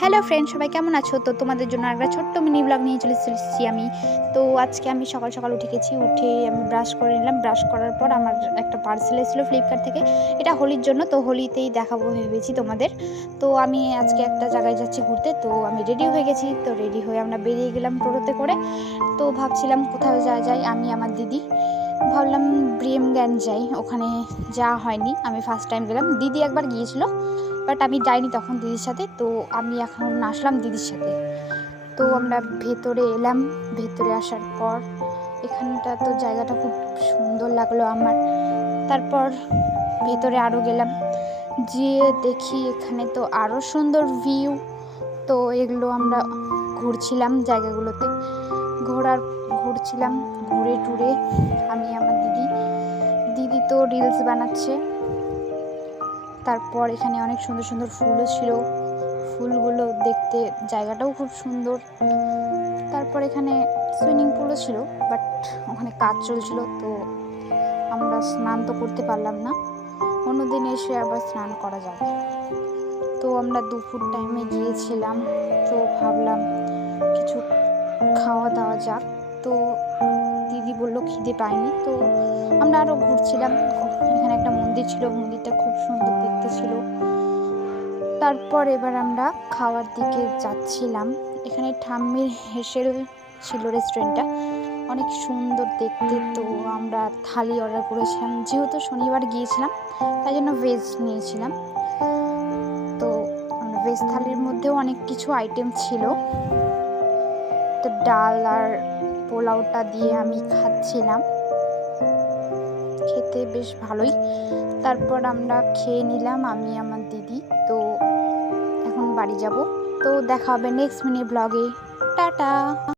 Hello friend, সবাই কেমন আছো? তো তোমাদের জন্য একটা ছোট্ট মিনি ব্লগ নিয়ে চলে এসেছি আমি। তো আজকে আমি সকাল সকাল উঠে গেছি, উঠে আমি ব্রাশ করে নিলাম। ব্রাশ করার পর আমার একটা পার্সেল এসেছিলো ফ্লিপকার্ট থেকে, এটা হোলির জন্য। তো হোলিতেই দেখাবো ভেবেছি তোমাদের। তো আমি আজকে একটা জায়গায় যাচ্ছি ঘুরতে, তো আমি রেডি হয়ে গেছি। তো রেডি হয়ে আমরা বেরিয়ে গেলাম টোটোতে করে। তো ভাবছিলাম কোথাও যাওয়া যায়, আমি আমার দিদি ভাবলাম ব্রিয়ামগঞ্জ যাই। ওখানে যাওয়া হয়নি, আমি ফার্স্ট টাইম গেলাম। দিদি একবার গিয়েছিল, বাট আমি যাইনি তখন দিদির সাথে। তো আমি এখন আসলাম দিদির সাথে। তো আমরা ভেতরে এলাম। ভেতরে আসার পর এখানটা তো জায়গাটা খুব সুন্দর লাগলো আমার। তারপর ভেতরে আরও গেলাম, যেয়ে দেখি এখানে তো আরও সুন্দর ভিউ। তো এগুলো আমরা ঘুরছিলাম জায়গাগুলোতে, ঘুরছিলাম। ঘুরে টুরে আমি আমার দিদি তো রিলস বানাচ্ছে। তারপর এখানে অনেক সুন্দর সুন্দর ফুলও ছিল, ফুলগুলো দেখতে জায়গাটাও খুব সুন্দর। তারপর এখানে সুইমিং পুলও ছিল, বাট ওখানে কাজ চলছিল, তো আমরা স্নান তো করতে পারলাম না। অন্যদিন এসে আবার স্নান করা যাবে। তো আমরা দুপুর টাইমে গিয়েছিলাম, তো ভাবলাম কিছু খাওয়া দাওয়া যাক। তো দিদি বললো খিদে পায়নি। তো আমরা আরও ঘুরছিলাম। এখানে একটা মন্দির ছিল, মন্দিরটা খুব সুন্দর দেখতে ছিল। তারপর এবার আমরা খাওয়ার দিকে যাচ্ছিলাম। এখানে ঠাম্মির হেসেল ছিল রেস্টুরেন্টটা, অনেক সুন্দর দেখতে। তো আমরা থালি অর্ডার করেছিলাম, যেহেতু শনিবার গিয়েছিলাম তাই জন্য ভেজ নিয়েছিলাম। তো ভেজ থালির মধ্যেও অনেক কিছু আইটেম ছিল। তো ডাল আর পোলাওটা দিয়ে আমি খাচ্ছিলাম, খেতে বেশ ভালোই। তারপর আমরা খেয়ে নিলাম আমি আমার দিদি। তো এখন বাড়ি যাব। তো দেখা হবে নেক্সট মিনি ব্লগে। টাটা।